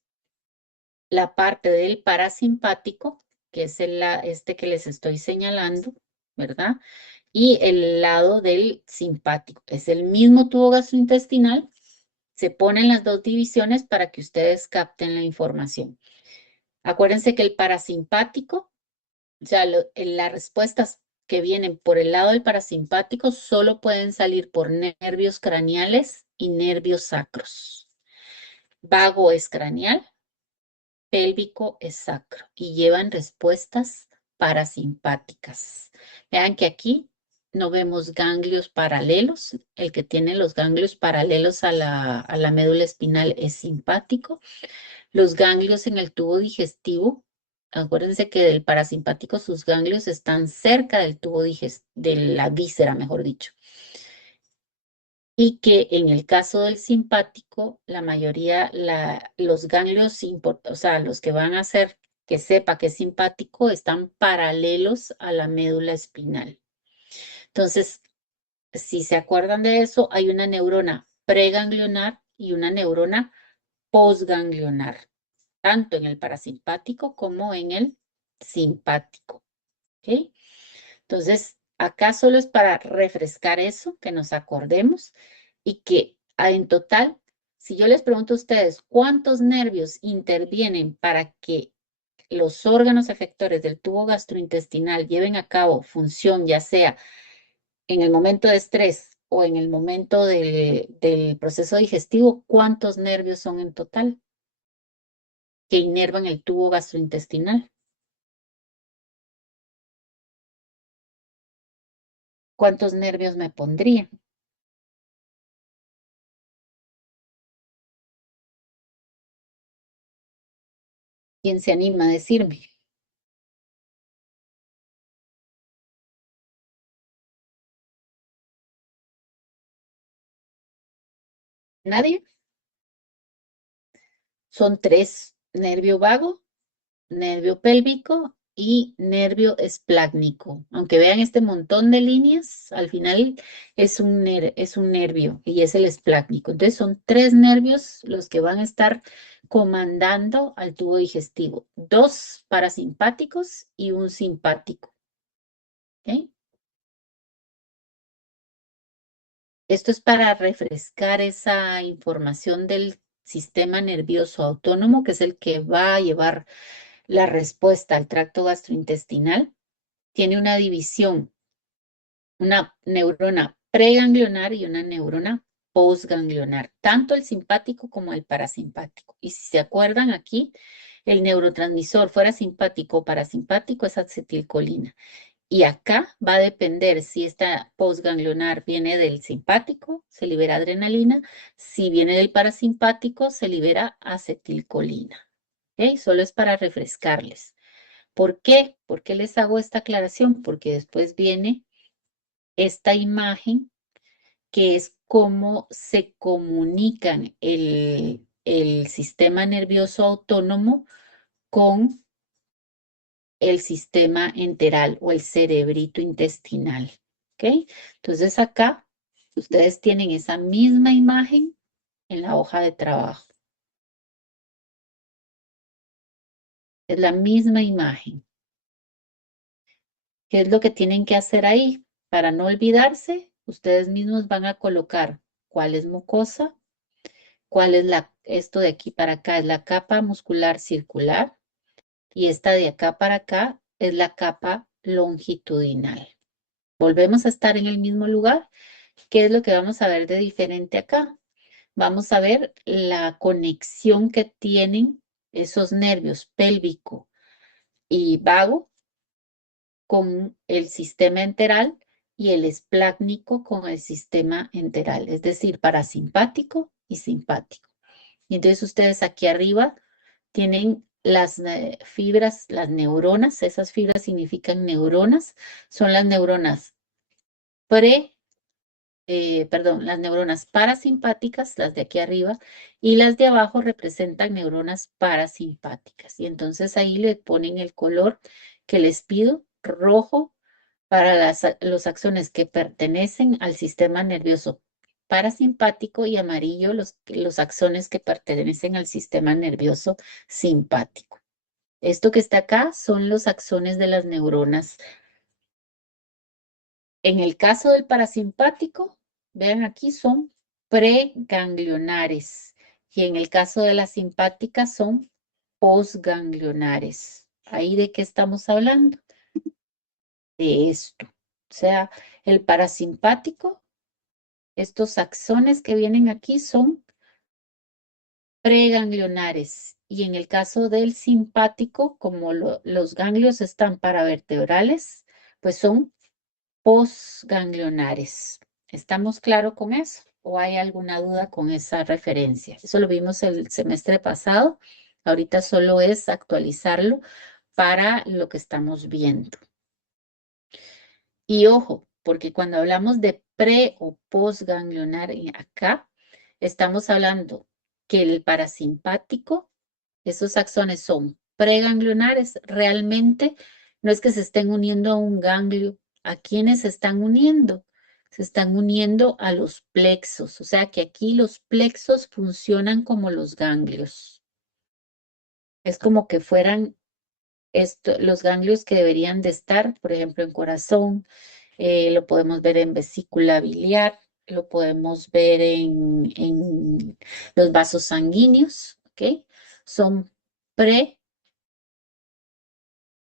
La parte del parasimpático, que es este que les estoy señalando, ¿verdad? Y el lado del simpático. Es el mismo tubo gastrointestinal. Se ponen las dos divisiones para que ustedes capten la información. Acuérdense que el parasimpático, o sea, las respuestas que vienen por el lado del parasimpático solo pueden salir por nervios craneales y nervios sacros. Vago es craneal, pélvico es sacro y llevan respuestas parasimpáticas. Vean que aquí no vemos ganglios paralelos. El que tiene los ganglios paralelos a la médula espinal es simpático. Los ganglios en el tubo digestivo, acuérdense que del parasimpático sus ganglios están cerca del tubo digestivo, de la víscera, mejor dicho. Y que en el caso del simpático, la mayoría, los ganglios, o sea, los que van a hacer que sepa que es simpático, están paralelos a la médula espinal. Entonces, si se acuerdan de eso, hay una neurona preganglionar y una neurona postganglionar, tanto en el parasimpático como en el simpático. ¿Ok? Entonces, acá solo es para refrescar eso, que nos acordemos y que en total, si yo les pregunto a ustedes cuántos nervios intervienen para que los órganos efectores del tubo gastrointestinal lleven a cabo función, ya sea en el momento de estrés o en el momento del proceso digestivo, ¿cuántos nervios son en total que inervan el tubo gastrointestinal? ¿Cuántos nervios me pondría? ¿Quién se anima a decirme? ¿Nadie? Son tres: nervio vago, nervio pélvico y nervio esplácnico. Aunque vean este montón de líneas, al final es es un nervio y es el esplácnico. Entonces son tres nervios los que van a estar comandando al tubo digestivo. Dos parasimpáticos y un simpático. Esto es para refrescar esa información del sistema nervioso autónomo, que es el que va a llevar la respuesta al tracto gastrointestinal. Tiene una división, una neurona preganglionar y una neurona postganglionar, tanto el simpático como el parasimpático. Y si se acuerdan aquí, el neurotransmisor fuera simpático o parasimpático es acetilcolina. Y acá va a depender si esta postganglionar viene del simpático, se libera adrenalina. Si viene del parasimpático, se libera acetilcolina. ¿Ok? Solo es para refrescarles. ¿Por qué? ¿Por qué les hago esta aclaración? Porque después viene esta imagen que es cómo se comunican el sistema nervioso autónomo con el sistema enteral o el cerebrito intestinal. ¿Ok? Entonces acá ustedes tienen esa misma imagen en la hoja de trabajo. Es la misma imagen. ¿Qué es lo que tienen que hacer ahí? Para no olvidarse, ustedes mismos van a colocar cuál es mucosa, cuál es esto de aquí para acá es la capa muscular circular y esta de acá para acá es la capa longitudinal. Volvemos a estar en el mismo lugar. ¿Qué es lo que vamos a ver de diferente acá? Vamos a ver la conexión que tienen esos nervios pélvico y vago con el sistema enteral y el esplácnico con el sistema enteral, es decir, parasimpático y simpático. Y entonces ustedes aquí arriba tienen las fibras, las neuronas, esas fibras significan neuronas, son las neuronas las neuronas parasimpáticas, las de aquí arriba, y las de abajo representan neuronas parasimpáticas. Y entonces ahí le ponen el color que les pido, rojo, para los axones que pertenecen al sistema nervioso parasimpático y amarillo los axones que pertenecen al sistema nervioso simpático. Esto que está acá son los axones de las neuronas. En el caso del parasimpático, vean aquí son preganglionares y en el caso de la simpática son postganglionares. ¿Ahí de qué estamos hablando? De esto. O sea, el parasimpático, estos axones que vienen aquí son preganglionares y en el caso del simpático, como los ganglios están paravertebrales, pues son postganglionares. ¿Estamos claros con eso? ¿O hay alguna duda con esa referencia? Eso lo vimos el semestre pasado. Ahorita solo es actualizarlo para lo que estamos viendo. Y ojo, porque cuando hablamos de pre o postganglionar acá, estamos hablando que el parasimpático, esos axones son preganglionares, realmente no es que se estén uniendo a un ganglio. ¿A quiénes se están uniendo? Se están uniendo a los plexos, o sea que aquí los plexos funcionan como los ganglios. Es como que fueran los ganglios que deberían de estar, por ejemplo, en corazón, lo podemos ver en vesícula biliar, lo podemos ver en los vasos sanguíneos, ¿ok? Son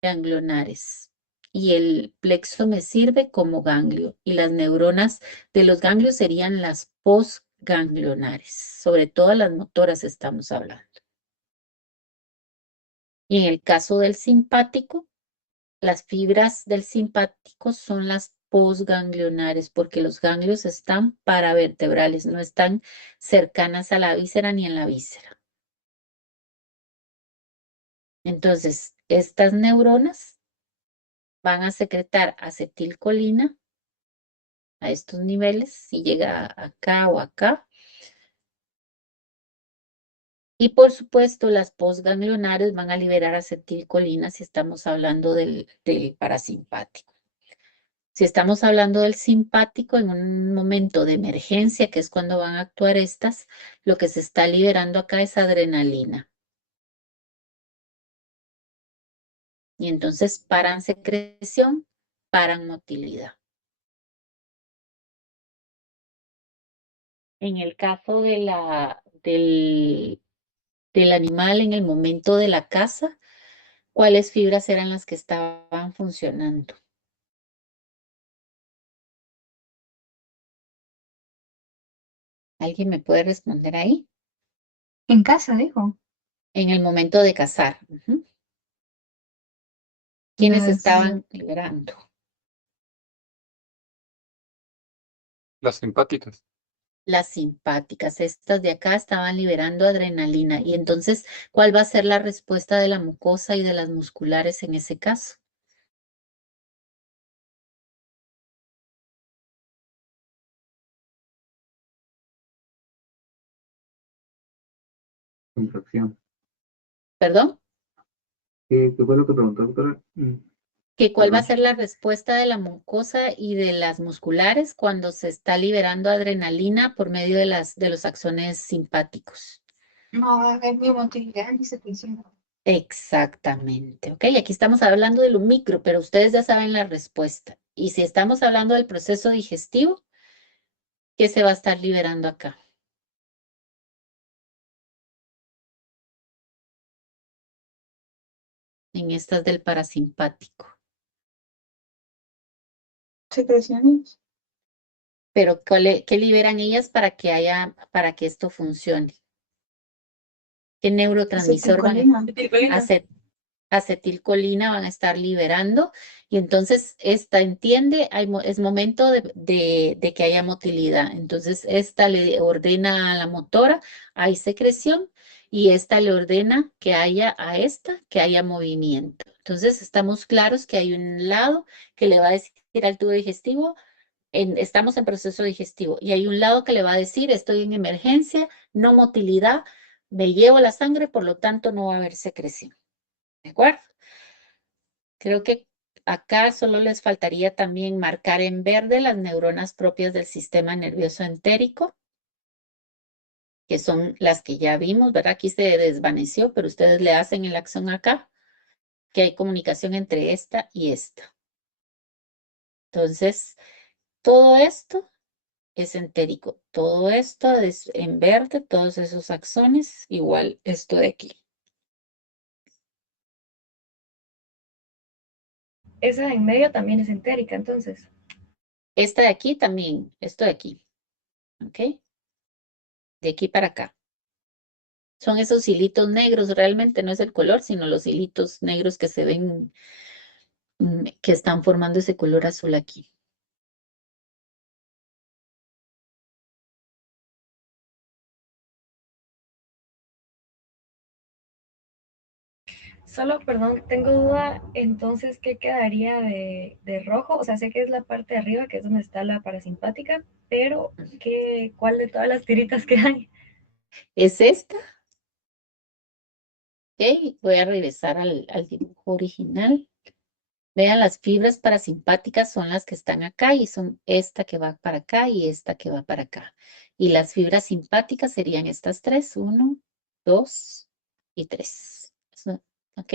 preganglionares y el plexo me sirve como ganglio y las neuronas de los ganglios serían las postganglionares, sobre todo las motoras estamos hablando. Y en el caso del simpático, las fibras del simpático son las postganglionares porque los ganglios están paravertebrales, no están cercanas a la víscera ni en la víscera. Entonces, estas neuronas van a secretar acetilcolina a estos niveles, si llega acá o acá. Y por supuesto, las postganglionares van a liberar acetilcolina si estamos hablando del parasimpático. Si estamos hablando del simpático, en un momento de emergencia, que es cuando van a actuar estas, lo que se está liberando acá es adrenalina. Y entonces paran secreción, paran motilidad. En el caso del animal en el momento de la caza, ¿cuáles fibras eran las que estaban funcionando? ¿Alguien me puede responder ahí? En casa, dijo. En el momento de cazar. Ujú. ¿Quiénes Las, estaban liberando? Las simpáticas. Las simpáticas, estas de acá estaban liberando adrenalina. Y entonces, ¿cuál va a ser la respuesta de la mucosa y de las musculares en ese caso? Contracción. ¿Perdón? ¿Qué fue lo que preguntó, doctora? ¿Que cuál va a Perdón. ser la respuesta de la mucosa y de las musculares cuando se está liberando adrenalina por medio de los axones simpáticos? no va a haber ni motilidad ni secreción. Exactamente, ¿ok? Aquí estamos hablando de lo micro, pero ustedes ya saben la respuesta. Y si estamos hablando del proceso digestivo, ¿qué se va a estar liberando acá? En estas del parasimpático. Secreciones. Pero ¿qué liberan ellas para que esto funcione? ¿Qué neurotransmisor Acetilcolina. Acet- acetilcolina van a estar liberando? Y entonces esta entiende, es momento de que haya motilidad. Entonces esta le ordena a la motora, hay secreción, y esta le ordena que haya a esta, que haya movimiento. Entonces estamos claros que hay un lado que le va a decir al tubo digestivo, estamos en proceso digestivo, y hay un lado que le va a decir, estoy en emergencia, no motilidad, me llevo la sangre, por lo tanto no va a haber secreción. ¿De acuerdo? Creo que acá solo les faltaría también marcar en verde las neuronas propias del sistema nervioso entérico, que son las que ya vimos, ¿verdad? Aquí se desvaneció, pero ustedes le hacen el axón acá, que hay comunicación entre esta y esta. Entonces, todo esto es entérico. Todo esto es en verde, todos esos axones, igual esto de aquí. Esa en medio también es entérica, entonces. Esta de aquí también, esto de aquí, ¿ok? De aquí para acá. Son esos hilitos negros, realmente no es el color, sino los hilitos negros que se ven, que están formando ese color azul aquí. Solo, perdón, tengo duda, entonces, ¿qué quedaría de rojo? O sea, sé que es la parte de arriba, que es donde está la parasimpática, pero ¿cuál de todas las tiritas que hay? ¿Es esta? Ok, voy a regresar al dibujo original. Vean, las fibras parasimpáticas son las que están acá y son esta que va para acá y esta que va para acá. Y las fibras simpáticas serían estas tres, 1, 2 y 3. ¿Ok?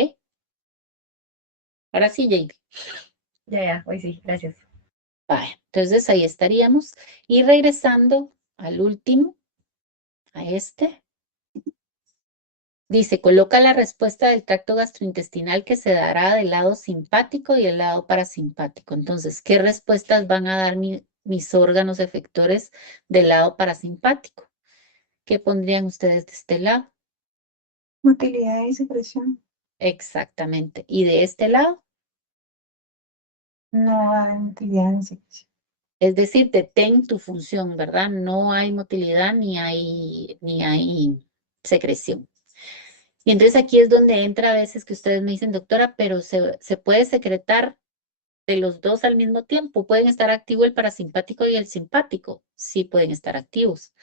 Ahora sí, Jane. Ya, hoy sí, gracias. Vale, entonces ahí estaríamos. Y regresando al último, a este, dice, coloca la respuesta del tracto gastrointestinal que se dará del lado simpático y el lado parasimpático. Entonces, ¿qué respuestas van a dar mis órganos efectores del lado parasimpático? ¿Qué pondrían ustedes de este lado? Motilidad y secreción. Exactamente. ¿Y de este lado? No va a haber motilidad ni secreción. Es decir, detén tu función, ¿verdad? No hay motilidad ni hay secreción. Y entonces aquí es donde entra a veces que ustedes me dicen, doctora, pero se puede secretar de los dos al mismo tiempo. ¿Pueden estar activo el parasimpático y el simpático? Sí, pueden estar activos.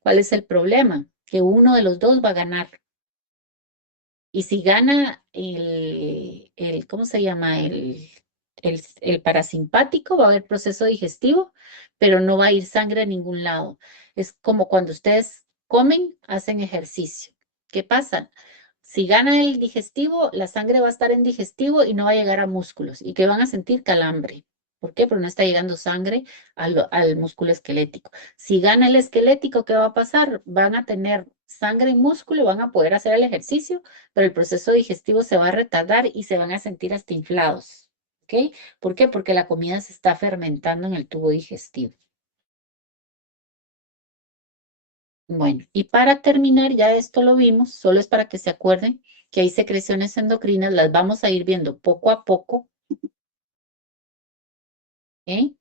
¿Cuál es el problema? Que uno de los dos va a ganar. Y si gana ¿cómo se llama? El parasimpático, va a haber proceso digestivo, pero no va a ir sangre a ningún lado. Es como cuando ustedes comen, hacen ejercicio. ¿Qué pasa? Si gana el digestivo, la sangre va a estar en digestivo y no va a llegar a músculos y que van a sentir calambre. ¿Por qué? Porque no está llegando sangre al músculo esquelético. Si gana el esquelético, ¿qué va a pasar? Van a tener sangre y músculo, van a poder hacer el ejercicio, pero el proceso digestivo se va a retardar y se van a sentir hasta inflados. ¿Ok? ¿Por qué? Porque la comida se está fermentando en el tubo digestivo. Bueno, y para terminar, ya esto lo vimos, solo es para que se acuerden que hay secreciones endocrinas, las vamos a ir viendo poco a poco. ¿Ok?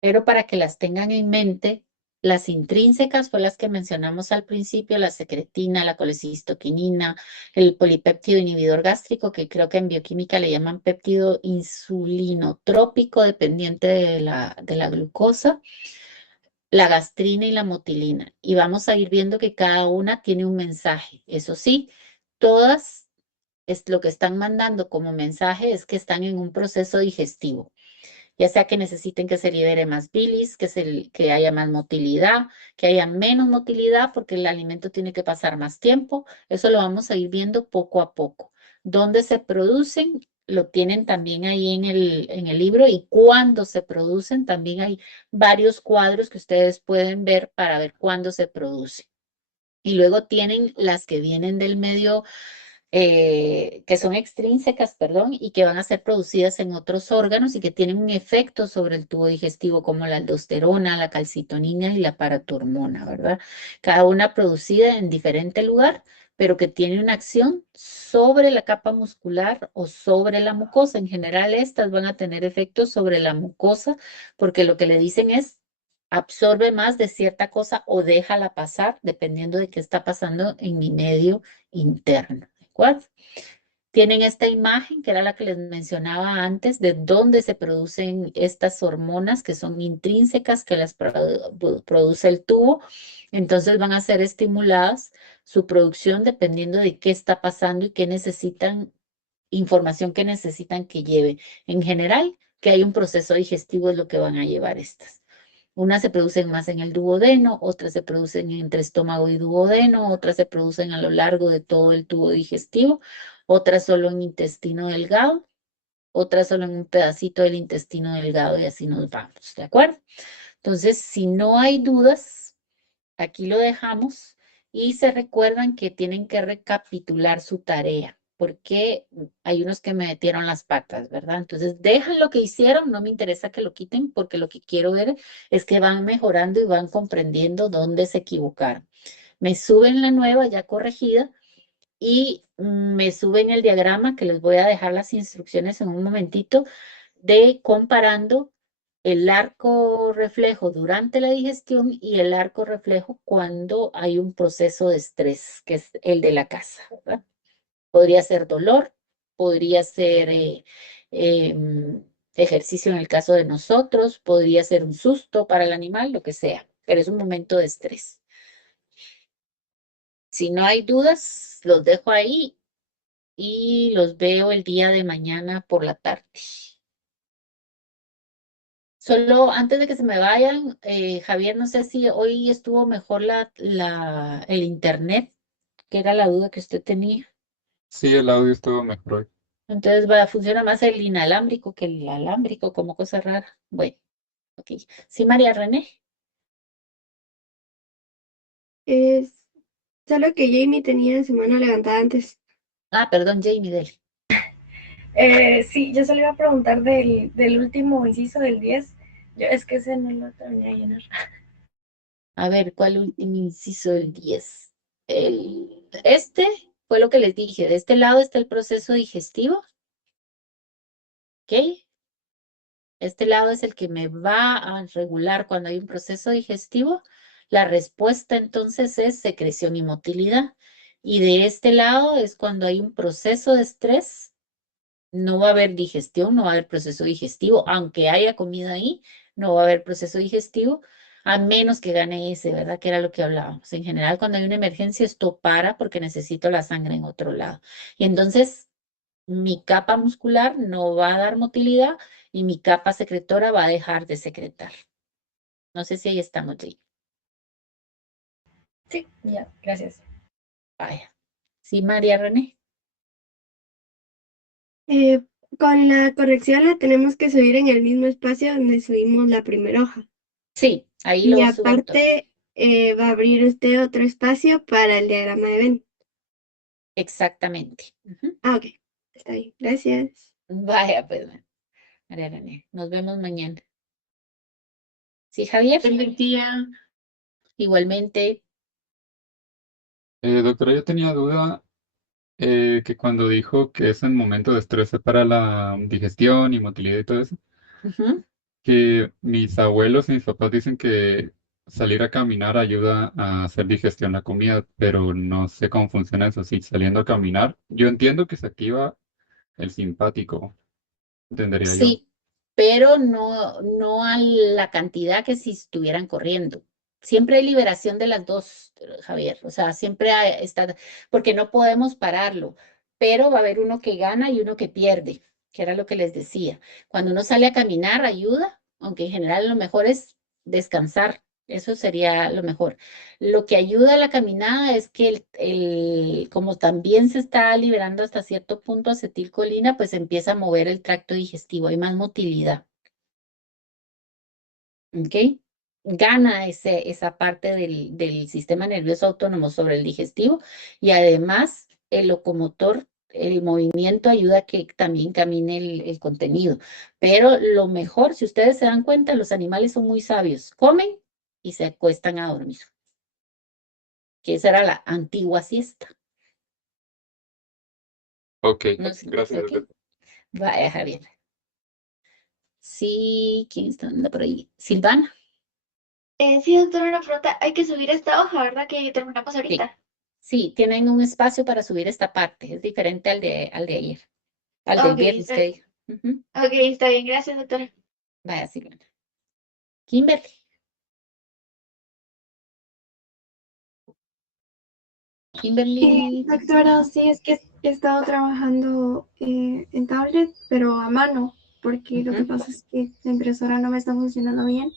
Pero para que las tengan en mente, las intrínsecas fue las que mencionamos al principio, la secretina, la colecistoquinina, el polipéptido inhibidor gástrico, que creo que en bioquímica le llaman péptido insulinotrópico dependiente de la glucosa, la gastrina y la motilina. Y vamos a ir viendo que cada una tiene un mensaje. Eso sí, todas lo que están mandando como mensaje es que están en un proceso digestivo, ya sea que necesiten que se libere más bilis, que haya más motilidad, que haya menos motilidad porque el alimento tiene que pasar más tiempo. Eso lo vamos a ir viendo poco a poco. ¿Dónde se producen? Lo tienen también ahí en el libro, y cuándo se producen, también hay varios cuadros que ustedes pueden ver para ver cuándo se produce. Y luego tienen las que vienen del medio, que son extrínsecas, perdón, y que van a ser producidas en otros órganos y que tienen un efecto sobre el tubo digestivo, como la aldosterona, la calcitonina y la paratormona, ¿verdad? Cada una producida en diferente lugar, pero que tiene una acción sobre la capa muscular o sobre la mucosa. En general, estas van a tener efectos sobre la mucosa, porque lo que le dicen es: absorbe más de cierta cosa o déjala pasar, dependiendo de qué está pasando en mi medio interno. ¿De acuerdo? Tienen esta imagen, que era la que les mencionaba antes, de dónde se producen estas hormonas que son intrínsecas, que las produce el tubo. Entonces van a ser estimuladas su producción dependiendo de qué está pasando y qué necesitan, información que necesitan que lleve. En general, que hay un proceso digestivo es lo que van a llevar estas. Unas se producen más en el duodeno, otras se producen entre estómago y duodeno, otras se producen a lo largo de todo el tubo digestivo, otras solo en intestino delgado, otras solo en un pedacito del intestino delgado, y así nos vamos, ¿de acuerdo? Entonces, si no hay dudas, aquí lo dejamos y se recuerdan que tienen que recapitular su tarea, porque hay unos que me metieron las patas, ¿verdad? Entonces, dejan lo que hicieron, no me interesa que lo quiten, porque lo que quiero ver es que van mejorando y van comprendiendo dónde se equivocaron. Me suben la nueva ya corregida y me suben el diagrama, que les voy a dejar las instrucciones en un momentito, de comparando el arco reflejo durante la digestión y el arco reflejo cuando hay un proceso de estrés, que es el de la casa, ¿verdad? Podría ser dolor, podría ser ejercicio en el caso de nosotros, podría ser un susto para el animal, lo que sea, pero es un momento de estrés. Si no hay dudas, los dejo ahí y los veo el día de mañana por la tarde. Solo antes de que se me vayan, Javier, no sé si hoy estuvo mejor el internet, que era la duda que usted tenía. Sí, el audio estuvo mejor hoy. Entonces funciona más el inalámbrico que el alámbrico, como cosa rara. Bueno, ok. Sí, María René. Es solo que Jamie tenía su mano levantada antes. Ah, perdón, Jamie, dele. Sí, yo se le iba a preguntar del último inciso del 10. Yo, es que ese no lo terminé de llenar. A ver, ¿cuál último inciso del 10? Este fue lo que les dije. De este lado está el proceso digestivo. ¿Ok? Este lado es el que me va a regular cuando hay un proceso digestivo. La respuesta entonces es secreción y motilidad. Y de este lado es cuando hay un proceso de estrés. No va a haber digestión, no va a haber proceso digestivo, aunque haya comida ahí, no va a haber proceso digestivo, a menos que gane ese, ¿verdad? Que era lo que hablábamos. En general, cuando hay una emergencia, esto para porque necesito la sangre en otro lado. Y entonces mi capa muscular no va a dar motilidad y mi capa secretora va a dejar de secretar. No sé si ahí estamos, Jay. Sí, ya, gracias. Vaya. Sí, María René. Con la corrección la tenemos que subir en el mismo espacio donde subimos la primera hoja. Sí, ahí Y lo suben todo. aparte va a abrir usted otro espacio para el diagrama de Venn. Exactamente. Ujú. Ah, ok. Está bien. Gracias. Vaya, pues, María René, nos vemos mañana. ¿Sí, Javier? Feliz día. Igualmente. Doctora, yo tenía duda que cuando dijo que es en momento de estrés para la digestión y motilidad y todo eso, Ujú. que mis abuelos y mis papás dicen que salir a caminar ayuda a hacer digestión la comida, pero no sé cómo funciona eso. Si saliendo a caminar, yo entiendo que se activa el simpático, entendería yo. Sí, pero no a la cantidad que si estuvieran corriendo. Siempre hay liberación de las dos, Javier. O sea, siempre está, porque no podemos pararlo, pero va a haber uno que gana y uno que pierde, que era lo que les decía. Cuando uno sale a caminar, ayuda, aunque en general lo mejor es descansar. Eso sería lo mejor. Lo que ayuda a la caminada es que como también se está liberando hasta cierto punto acetilcolina, pues empieza a mover el tracto digestivo, hay más motilidad, ¿ok? Gana esa parte del sistema nervioso autónomo sobre el digestivo y además el locomotor, el movimiento ayuda a que también camine el contenido. Pero lo mejor, si ustedes se dan cuenta, los animales son muy sabios, comen y se acuestan a dormir, que esa era la antigua siesta. Ok, No sé, gracias, ok. doctora. Vaya, Javier. Sí, ¿quién está anda por ahí? Silvana. Sí, doctora, una pregunta. Hay que subir esta hoja, ¿verdad? Que terminamos Sí, ahorita. sí, tienen un espacio para subir esta parte. Es diferente al de ayer, al del Ok, viernes está que bien. dijo. Ujú. Ok, está bien. Gracias, doctora. Vaya, Silvana. Kimberly. Kimberly. Doctora, sí, es que he estado trabajando en tablet, pero a mano, porque lo que Ujú. pasa es que la impresora no me está funcionando bien,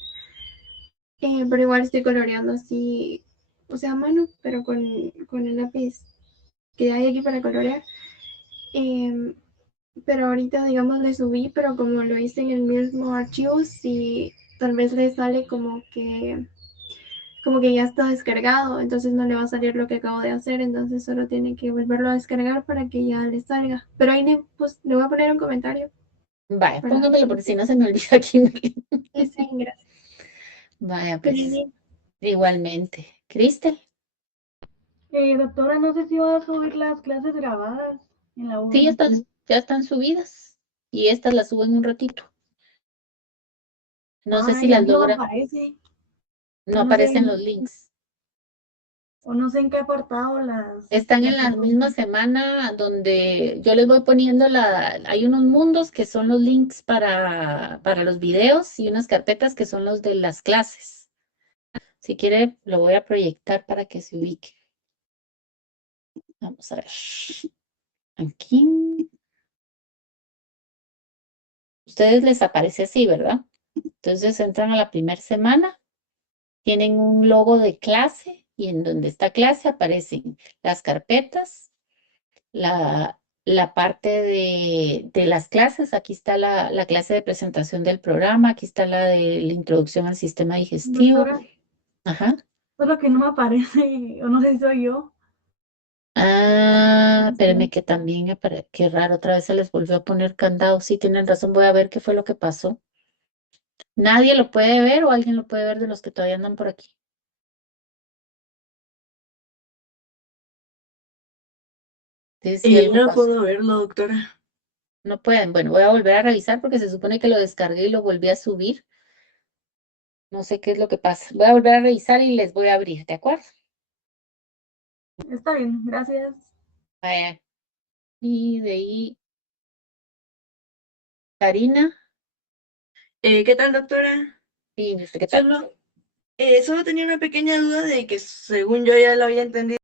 pero igual estoy coloreando así, o sea, a mano, pero con el lápiz que hay aquí para colorear. Em, pero ahorita, digamos, le subí, pero como lo hice en el mismo archivo, sí, tal vez le sale como que ya está descargado, entonces no le va a salir lo que acabo de hacer, entonces solo tiene que volverlo a descargar para que ya le salga. Pero ahí pues, le voy a poner un comentario Vaya, para póngamelo porque si no se me olvida, Kimberly. que sí, gracias. Vaya, Feliz pues, día. igualmente. Cristel. Doctora, no sé si va a subir las clases grabadas en la Sí, UM. ya están subidas y estas las subo en un ratito. No sé si Ay, a las mí no me logra, aparece. no O no sé, aparecen los links. o no sé en qué apartado Están en las la encuentro. misma semana donde yo les voy poniendo hay unos mundos que son los links para los videos y unas carpetas que son los de las clases. Si quiere, lo voy a proyectar para que se ubique. Vamos a ver. Aquí. Ustedes les aparece así, ¿verdad? Entonces entran a la primera semana, tienen un logo de clase y en donde está clase aparecen las carpetas, la parte de las clases. Aquí está la clase de presentación del programa, aquí está la de la introducción al sistema digestivo. Doctora, Ajá. solo que no me aparece, o no sé si soy yo. Ah, espérenme que también qué raro, otra vez se les volvió a poner candado. Sí, tienen razón, voy a ver qué fue lo que pasó. ¿Nadie lo puede ver o alguien lo puede ver de los que todavía andan por aquí? Sí, sí, algo No pasó. puedo verlo, doctora. No pueden. Bueno, voy a volver a revisar porque se supone que lo descargué y lo volví a subir. No sé qué es lo que pasa. Voy a volver a revisar y les voy a abrir, ¿de acuerdo? Está bien, gracias. Vaya. Y de ahí, Karina. ¿Qué tal, doctora? ¿Y usted qué tal? Solo tenía una pequeña duda de que según yo ya lo había entendido.